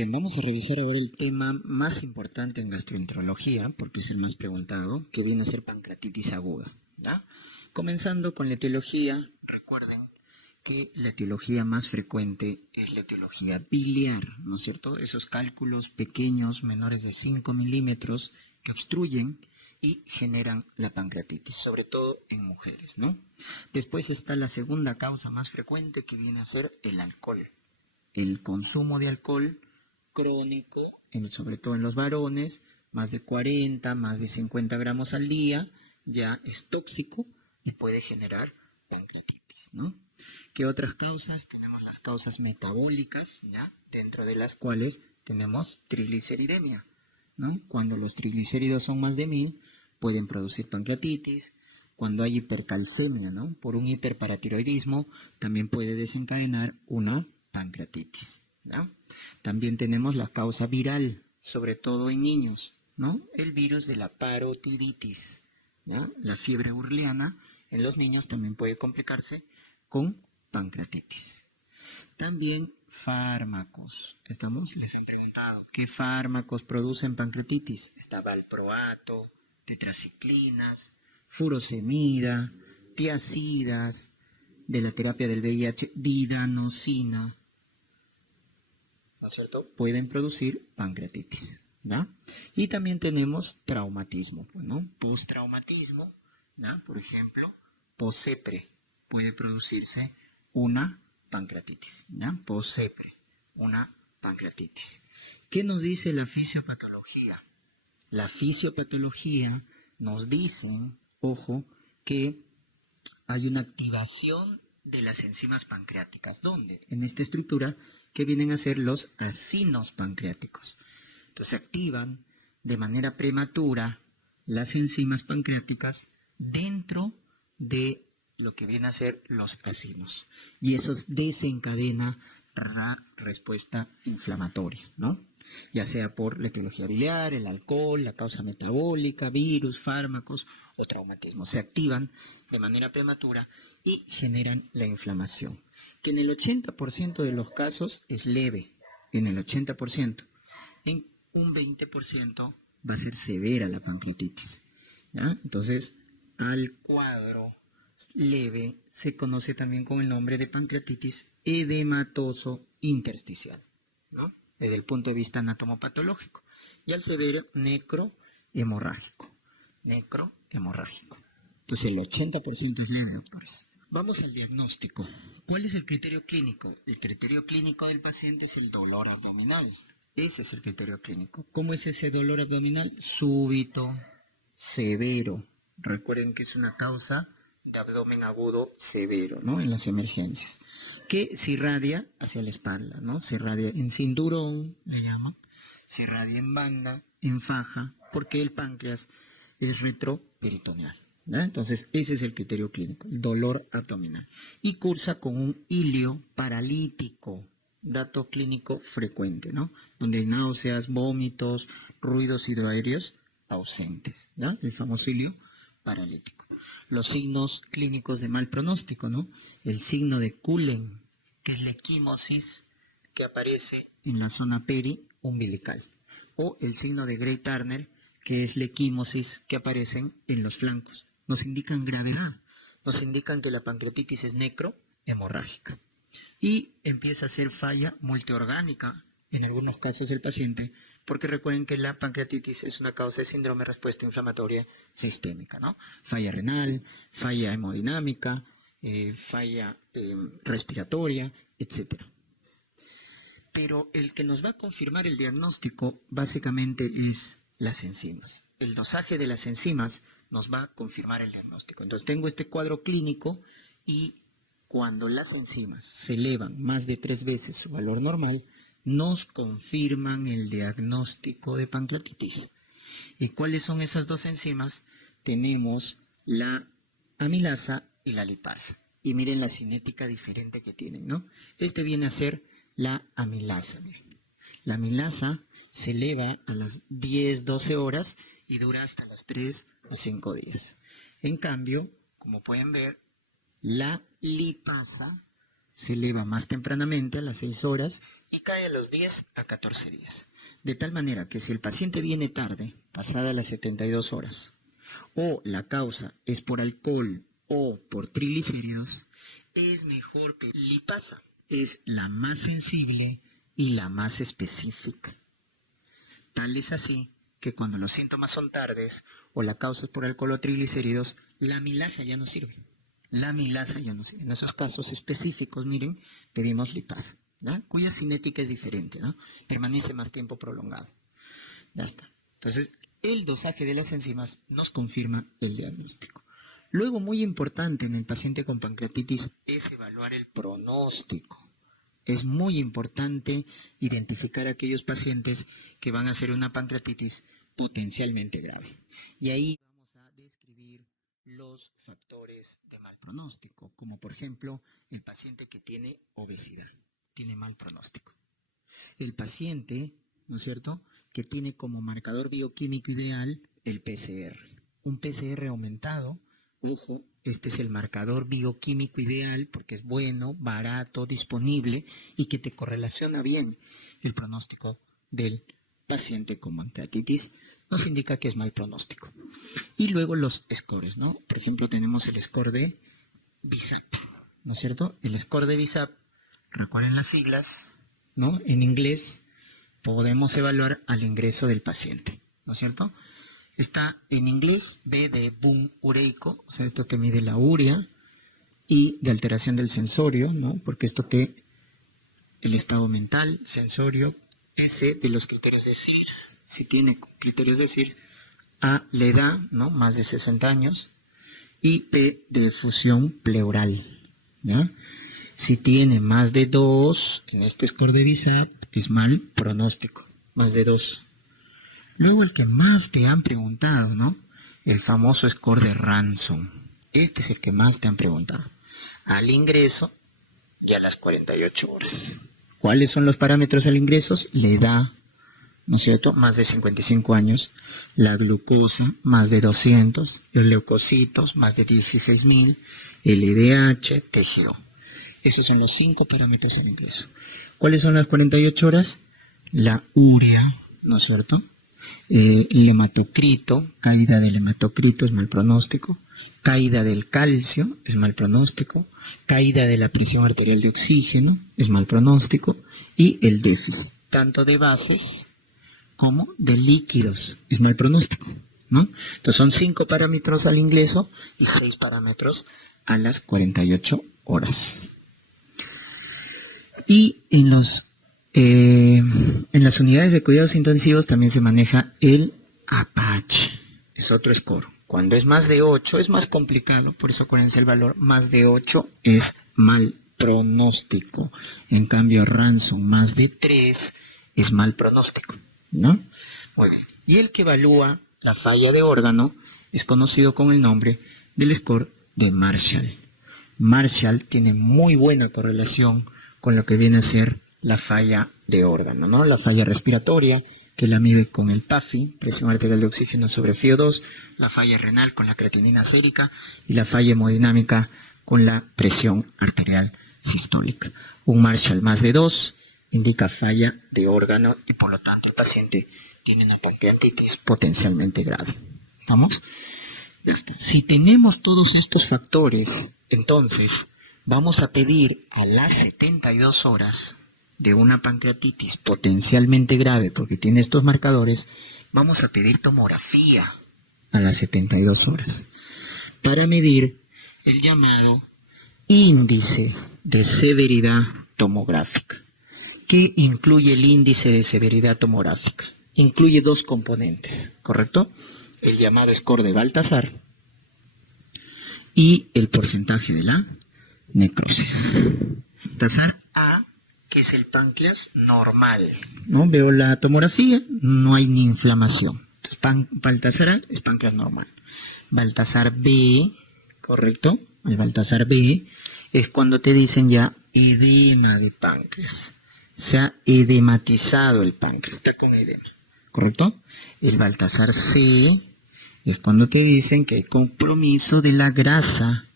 Bien, vamos a revisar ahora el tema más importante en gastroenterología, porque es el más preguntado, que viene a ser pancreatitis aguda, ¿ya? Comenzando con la etiología, recuerden que la etiología más frecuente es la etiología biliar, ¿no es cierto? Esos cálculos pequeños, menores de 5 milímetros, que obstruyen y generan la pancreatitis, sobre todo en mujeres, ¿no? Después está la segunda causa más frecuente, que viene a ser el alcohol. El consumo de alcohol crónico, sobre todo en los varones, más de 40, más de 50 gramos al día, ya es tóxico y puede generar pancreatitis, ¿no? ¿Qué otras causas? Tenemos las causas metabólicas, ¿ya? Dentro de las cuales tenemos trigliceridemia, ¿no? Cuando los triglicéridos son más de 1000, pueden producir pancreatitis. Cuando hay hipercalcemia, ¿no? Por un hiperparatiroidismo, también puede desencadenar una pancreatitis, ¿ya? También tenemos la causa viral, sobre todo en niños, ¿no? El virus de la parotiditis, ¿ya? La fiebre urleana en los niños también puede complicarse con pancreatitis. También fármacos. Les han preguntado, ¿qué fármacos producen pancreatitis? Está valproato, tetraciclinas, furosemida, tiazidas, de la terapia del VIH, didanosina, ¿no es cierto? Pueden producir pancreatitis, ¿ya? Y también tenemos traumatismo, ¿no? Postraumatismo, ¿ya? Por ejemplo, posepre, puede producirse una pancreatitis, ¿ya? Posepre, una pancreatitis. ¿Qué nos dice la fisiopatología? La fisiopatología nos dice, ojo, que hay una activación de las enzimas pancreáticas. ¿Dónde? En esta estructura que vienen a ser los acinos pancreáticos. Entonces se activan de manera prematura las enzimas pancreáticas dentro de lo que viene a ser los acinos. Y eso desencadena la respuesta inflamatoria, ¿no? Ya sea por la etiología biliar, el alcohol, la causa metabólica, virus, fármacos o traumatismo. Se activan de manera prematura y generan la inflamación, que en el 80% de los casos es leve, en el 80%. En un 20% va a ser severa la pancreatitis, ¿ya? Entonces, al cuadro leve se conoce también con el nombre de pancreatitis edematoso intersticial, ¿no? Desde el punto de vista anatomopatológico. Y al severo, necrohemorrágico. Necrohemorrágico. Entonces, el 80% es leve, doctores. Vamos al diagnóstico. ¿Cuál es el criterio clínico? El criterio clínico del paciente es el dolor abdominal. Ese es el criterio clínico. ¿Cómo es ese dolor abdominal? Súbito, severo. Recuerden que es una causa de abdomen agudo severo, ¿no? En las emergencias. Que se irradia hacia la espalda, ¿no? Se irradia en cinturón, le llaman. Se irradia en banda, en faja, porque el páncreas es retroperitoneal, ¿ya? Entonces, ese es el criterio clínico, el dolor abdominal. Y cursa con un ilio paralítico, dato clínico frecuente, ¿no? Donde hay náuseas, vómitos, ruidos hidroaéreos ausentes, ¿ya? El famoso ilio paralítico. Los signos clínicos de mal pronóstico, ¿no? El signo de Cullen, que es la equimosis que aparece en la zona periumbilical. O el signo de Gray-Turner, que es la equimosis que aparecen en los flancos. Nos indican gravedad, nos indican que la pancreatitis es necrohemorrágica. Y empieza a ser falla multiorgánica en algunos casos del paciente, porque recuerden que la pancreatitis es una causa de síndrome de respuesta inflamatoria sistémica, ¿no? Falla renal, falla hemodinámica, falla respiratoria, etc. Pero el que nos va a confirmar el diagnóstico básicamente es las enzimas. El dosaje de las enzimas nos va a confirmar el diagnóstico. Entonces tengo este cuadro clínico y cuando las enzimas se elevan más de 3 veces su valor normal, nos confirman el diagnóstico de pancreatitis. ¿Y cuáles son esas dos enzimas? Tenemos la amilasa y la lipasa. Y miren la cinética diferente que tienen, ¿no? Este viene a ser la amilasa. Miren. La amilasa se eleva a las 10, 12 horas y dura hasta las 3 a 5 días. En cambio, como pueden ver, la lipasa se eleva más tempranamente a las 6 horas y cae a los 10 a 14 días. De tal manera que si el paciente viene tarde, pasada las 72 horas, o la causa es por alcohol o por triglicéridos, es mejor pedir lipasa. Es la más sensible y la más específica. Tal es así que cuando los síntomas son tardes o la causa es por alcohol o triglicéridos, la amilasa ya no sirve. La amilasa ya no sirve. En esos casos específicos, miren, pedimos lipasa, ¿no? Cuya cinética es diferente, ¿no? Permanece más tiempo prolongado. Ya está. Entonces, el dosaje de las enzimas nos confirma el diagnóstico. Luego, muy importante en el paciente con pancreatitis es evaluar el pronóstico. Es muy importante identificar a aquellos pacientes que van a hacer una pancreatitis potencialmente grave. Y ahí vamos a describir los factores de mal pronóstico, como por ejemplo el paciente que tiene obesidad, tiene mal pronóstico. El paciente, ¿no es cierto?, que tiene como marcador bioquímico ideal el PCR. Un PCR aumentado, ojo, este es el marcador bioquímico ideal porque es bueno, barato, disponible y que te correlaciona bien el pronóstico del paciente con pancreatitis. Nos indica que es mal pronóstico. Y luego los scores, ¿no? Por ejemplo, tenemos el score de BISAP, ¿no es cierto? El score de BISAP, recuerden las siglas, ¿no? En inglés podemos evaluar al ingreso del paciente, ¿no es cierto? Está en inglés B de boom ureico, o sea, esto que mide la urea, y de alteración del sensorio, ¿no? Porque esto que el estado mental, sensorio, S de los criterios de SIRS, si tiene criterios de SIRS, A la edad, ¿no? Más de 60 años, y P de fusión pleural, ¿ya? Si tiene más de 2, en este score de BISAP, es mal pronóstico, más de 2. Luego el que más te han preguntado, ¿no? El famoso score de Ransom. Este es el que más te han preguntado. Al ingreso y a las 48 horas. ¿Cuáles son los parámetros al ingreso? La edad, ¿no es cierto? Más de 55 años. La glucosa, más de 200. Los leucocitos, más de 16.000. El LDH, TGO. Esos son los 5 parámetros al ingreso. ¿Cuáles son las 48 horas? La urea, ¿no es cierto? El hematocrito, caída del hematocrito es mal pronóstico. Caída del calcio es mal pronóstico. Caída de la presión arterial de oxígeno es mal pronóstico. Y el déficit, tanto de bases como de líquidos, es mal pronóstico, ¿no? Entonces son 5 parámetros al ingreso y 6 parámetros a las 48 horas. Y en las unidades de cuidados intensivos también se maneja el APACH. Es otro score. Cuando es más de 8 es más complicado, por eso acuérdense el valor. Más de 8 es mal pronóstico. En cambio, Ransom más de 3 es mal pronóstico, ¿no? Muy bien. Y el que evalúa la falla de órgano es conocido con el nombre del score de Marshall. Marshall tiene muy buena correlación con lo que viene a ser la falla de órgano, ¿no? La falla respiratoria, que la mide con el PAFI, presión arterial de oxígeno sobre FiO2, la falla renal con la creatinina sérica y la falla hemodinámica con la presión arterial sistólica. Un Marshall más de 2 indica falla de órgano y por lo tanto el paciente tiene una pancreatitis potencialmente grave. ¿Estamos? Ya está. Si tenemos todos estos factores, entonces vamos a pedir a las 72 horas de una pancreatitis potencialmente grave porque tiene estos marcadores, vamos a pedir tomografía a las 72 horas para medir el llamado índice de severidad tomográfica. ¿Qué incluye el índice de severidad tomográfica? Incluye 2 componentes, ¿correcto? El llamado score de Baltasar y el porcentaje de la necrosis. Baltasar A, que es el páncreas normal, ¿no? Veo la tomografía, no hay ni inflamación. Entonces, Baltasar A es páncreas normal. Baltasar B, ¿correcto? El Baltasar B es cuando te dicen ya edema de páncreas. Se ha edematizado el páncreas, está con edema, ¿correcto? El Baltasar C es cuando te dicen que hay compromiso de la grasa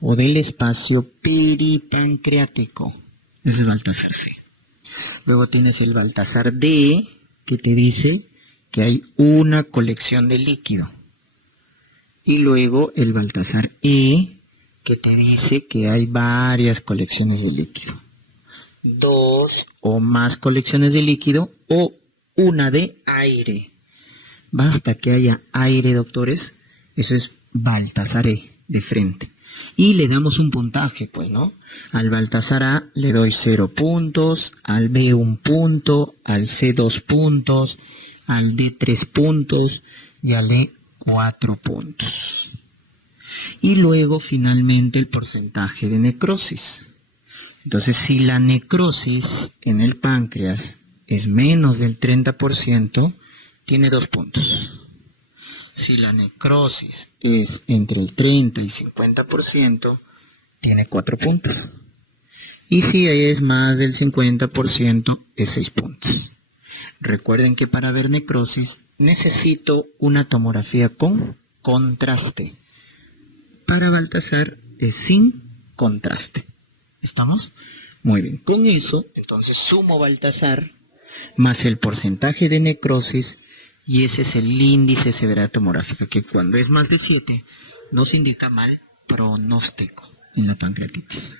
o del espacio peripancreático. Ese es el Baltasar C. Luego tienes el Baltasar D, que te dice que hay una colección de líquido. Y luego el Baltasar E, que te dice que hay varias colecciones de líquido. 2 o más colecciones de líquido o una de aire. Basta que haya aire, doctores. Eso es Baltasar E, de frente. Y le damos un puntaje, pues, ¿no? Al Baltasar A le doy 0 puntos, al B 1 punto, al C 2 puntos, al D 3 puntos y al E 4 puntos. Y luego, finalmente, el porcentaje de necrosis. Entonces, si la necrosis en el páncreas es menos del 30%, tiene 2 puntos. Si la necrosis es entre el 30 y 50%, tiene 4 puntos. Y si es más del 50%, es 6 puntos. Recuerden que para ver necrosis necesito una tomografía con contraste. Para Baltasar es sin contraste. ¿Estamos? Muy bien. Con eso, entonces sumo Baltasar más el porcentaje de necrosis y ese es el índice de severidad tomográfica, que cuando es más de 7 nos indica mal pronóstico en la pancreatitis.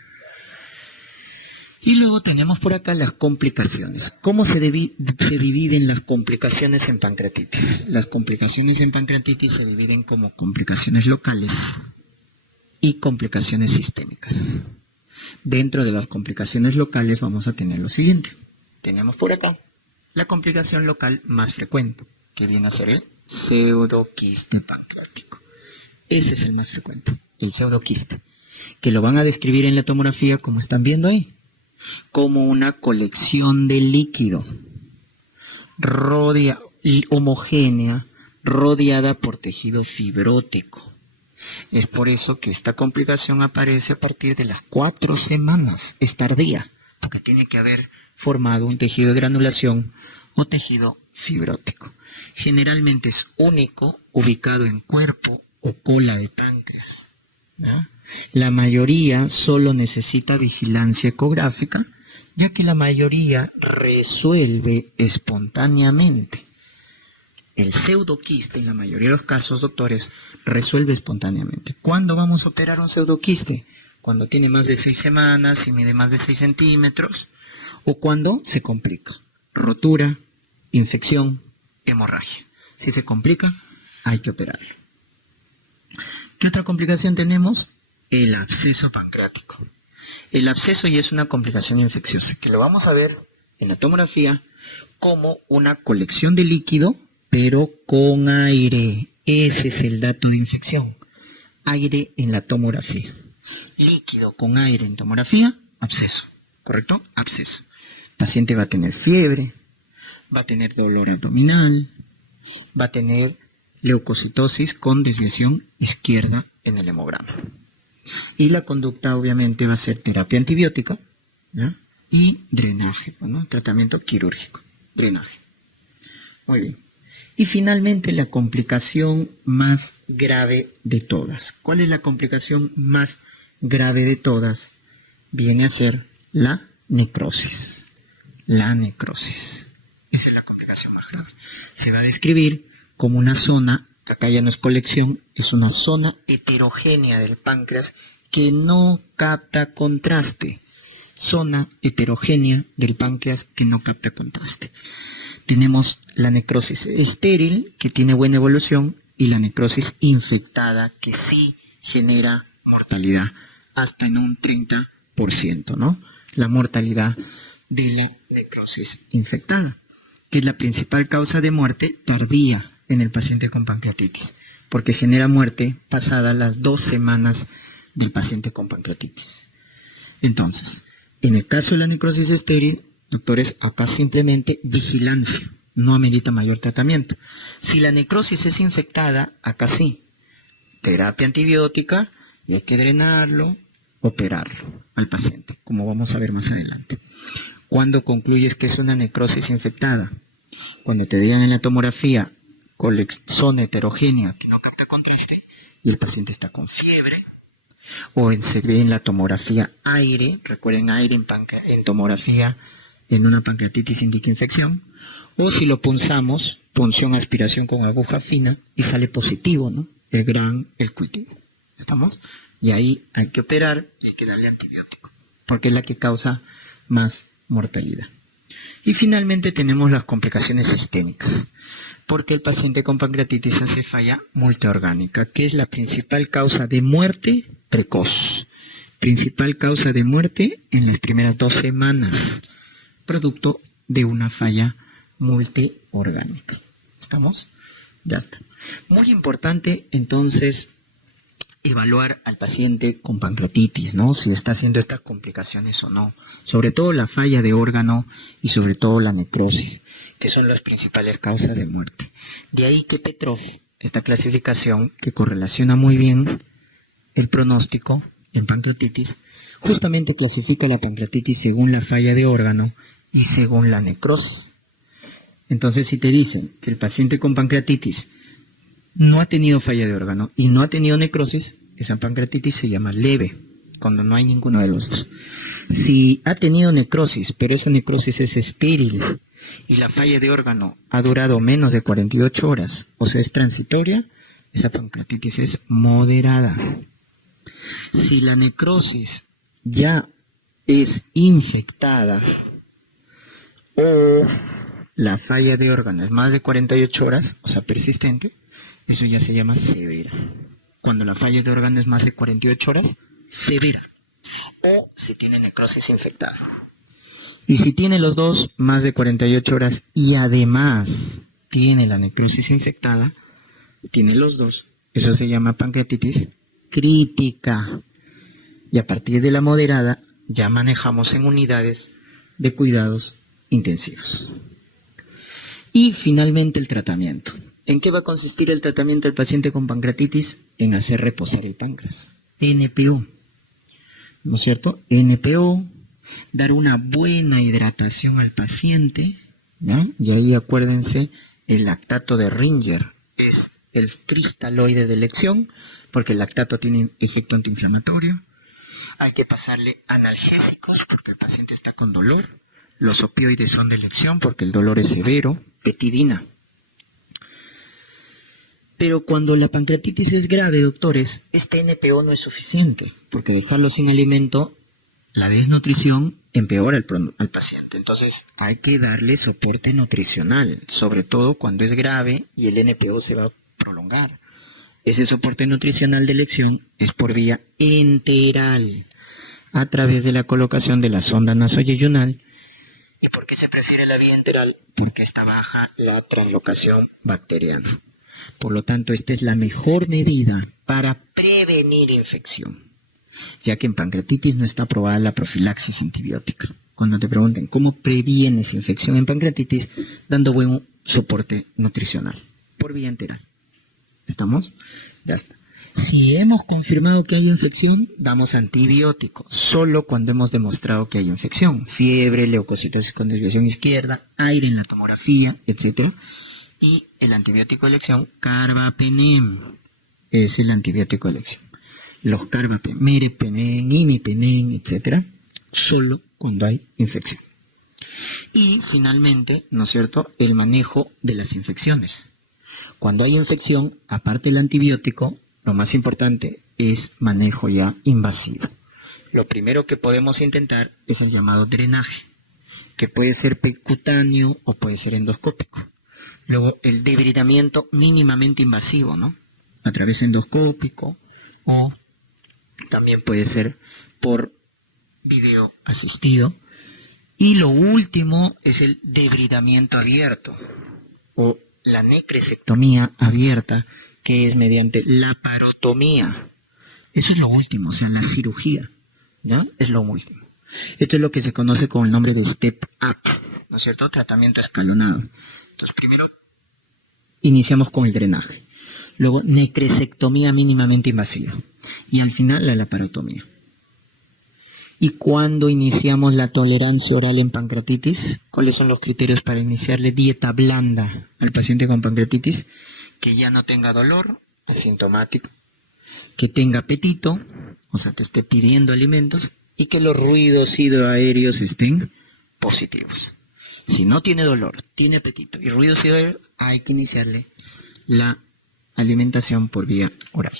Y luego tenemos por acá las complicaciones. ¿Cómo se dividen las complicaciones en pancreatitis? Las complicaciones en pancreatitis se dividen como complicaciones locales y complicaciones sistémicas. Dentro de las complicaciones locales vamos a tener lo siguiente. Tenemos por acá la complicación local más frecuente, que viene a ser el pseudoquiste pancreático. Ese es el más frecuente, el pseudoquiste, que lo van a describir en la tomografía como están viendo ahí, como una colección de líquido homogénea, rodeada por tejido fibrótico. Es por eso que esta complicación aparece a partir de las 4 semanas, es tardía, porque tiene que haber formado un tejido de granulación o tejido fibrótico. Generalmente es único, ubicado en cuerpo o cola de páncreas, ¿no? La mayoría solo necesita vigilancia ecográfica, ya que la mayoría resuelve espontáneamente. El pseudoquiste, en la mayoría de los casos, doctores, resuelve espontáneamente. ¿Cuándo vamos a operar un pseudoquiste? Cuando tiene más de 6 semanas y mide más de 6 centímetros, o cuando se complica. Rotura, infección, hemorragia. Si se complica, hay que operarlo. ¿Qué otra complicación tenemos? El absceso pancreático. El absceso ya es una complicación infecciosa, que lo vamos a ver en la tomografía como una colección de líquido, pero con aire. Ese es el dato de infección. Aire en la tomografía. Líquido con aire en tomografía, absceso. ¿Correcto? Absceso. El paciente va a tener fiebre, va a tener dolor abdominal, va a tener leucocitosis con desviación izquierda en el hemograma. Y la conducta obviamente va a ser terapia antibiótica, ¿ya? Y drenaje, ¿no? Tratamiento quirúrgico, drenaje. Muy bien. Y finalmente la complicación más grave de todas. ¿Cuál es la complicación más grave de todas? Viene a ser la necrosis. La necrosis. Esa es la complicación más grave. Se va a describir como una zona, acá ya no es colección, es una zona heterogénea del páncreas que no capta contraste. Zona heterogénea del páncreas que no capta contraste. Tenemos la necrosis estéril, que tiene buena evolución, y la necrosis infectada, que sí genera mortalidad, hasta en un 30%, ¿no? La mortalidad de la necrosis infectada, que es la principal causa de muerte tardía en el paciente con pancreatitis, porque genera muerte pasada las 2 semanas del paciente con pancreatitis. Entonces, en el caso de la necrosis estéril, doctores, acá simplemente vigilancia, no amerita mayor tratamiento. Si la necrosis es infectada, acá sí, terapia antibiótica y hay que drenarlo, operarlo al paciente, como vamos a ver más adelante. ¿Cuándo concluyes que es una necrosis infectada? Cuando te digan en la tomografía zona heterogénea que no capta contraste y el paciente está con fiebre, o se ve en la tomografía aire, recuerden aire en tomografía en una pancreatitis indica infección, o si lo punzamos, punción, aspiración con aguja fina, y sale positivo, ¿no? El cultivo. ¿Estamos? Y ahí hay que operar y hay que darle antibiótico, porque es la que causa más mortalidad. Y finalmente tenemos las complicaciones sistémicas, porque el paciente con pancreatitis hace falla multiorgánica, que es la principal causa de muerte precoz. Principal causa de muerte en las primeras 2 semanas, producto de una falla multiorgánica. ¿Estamos? Ya está. Muy importante, entonces, evaluar al paciente con pancreatitis, ¿no? Si está haciendo estas complicaciones o no. Sobre todo la falla de órgano y sobre todo la necrosis, que son las principales causas de muerte. De ahí que Petrov, esta clasificación que correlaciona muy bien el pronóstico en pancreatitis, justamente clasifica la pancreatitis según la falla de órgano y según la necrosis. Entonces, si te dicen que el paciente con pancreatitis no ha tenido falla de órgano y no ha tenido necrosis, esa pancreatitis se llama leve, cuando no hay ninguno de los dos. Si ha tenido necrosis, pero esa necrosis es estéril y la falla de órgano ha durado menos de 48 horas, o sea, es transitoria, esa pancreatitis es moderada. Si la necrosis ya es infectada o la falla de órgano es más de 48 horas, o sea, persistente, eso ya se llama severa. Cuando la falla de órgano es más de 48 horas, severa. O si tiene necrosis infectada. Y si tiene los dos, más de 48 horas, y además tiene la necrosis infectada, tiene los dos, eso se llama pancreatitis crítica. Y a partir de la moderada, ya manejamos en unidades de cuidados intensivos. Y finalmente el tratamiento. ¿En qué va a consistir el tratamiento del paciente con pancreatitis? En hacer reposar el páncreas. NPO. ¿No es cierto? NPO, dar una buena hidratación al paciente, ¿no? Y ahí acuérdense, el lactato de Ringer es el cristaloide de elección, porque el lactato tiene efecto antiinflamatorio. Hay que pasarle analgésicos, porque el paciente está con dolor. Los opioides son de elección, porque el dolor es severo. Petidina. Pero cuando la pancreatitis es grave, doctores, este NPO no es suficiente, porque dejarlo sin alimento, la desnutrición empeora al paciente. Entonces hay que darle soporte nutricional, sobre todo cuando es grave y el NPO se va a prolongar. Ese soporte nutricional de elección es por vía enteral, a través de la colocación de la sonda nasoyeyunal. ¿Y por qué se prefiere la vía enteral? Porque está baja la translocación bacteriana. Por lo tanto, esta es la mejor medida para prevenir infección, ya que en pancreatitis no está aprobada la profilaxis antibiótica. Cuando te pregunten cómo previenes infección en pancreatitis, dando buen soporte nutricional, por vía enteral. ¿Estamos? Ya está. Si hemos confirmado que hay infección, damos antibiótico, solo cuando hemos demostrado que hay infección. Fiebre, leucocitosis con desviación izquierda, aire en la tomografía, etc. Y el antibiótico de elección, carbapenem, es el antibiótico de elección. Los carbapenem, meropenem, imipenem, etc. Solo cuando hay infección. Y finalmente, ¿no es cierto?, el manejo de las infecciones. Cuando hay infección, aparte del antibiótico, lo más importante es manejo ya invasivo. Lo primero que podemos intentar es el llamado drenaje, que puede ser percutáneo o puede ser endoscópico. Luego el debridamiento mínimamente invasivo, ¿no? A través endoscópico o también puede ser por video asistido. Y lo último es el debridamiento abierto o la necresectomía abierta, que es mediante laparotomía. Eso es lo último, o sea, la cirugía, ¿ya? Es lo último. Esto es lo que se conoce con el nombre de step up, ¿no es cierto? Tratamiento escalonado. Entonces, primero iniciamos con el drenaje, luego necresectomía mínimamente invasiva y al final la laparotomía. ¿Y cuándo iniciamos la tolerancia oral en pancreatitis? ¿Cuáles son los criterios para iniciarle dieta blanda al paciente con pancreatitis? Que ya no tenga dolor asintomático, que tenga apetito, o sea, te esté pidiendo alimentos, y que los ruidos hidroaéreos estén positivos. Si no tiene dolor, tiene apetito y ruido severo, hay que iniciarle la alimentación por vía oral.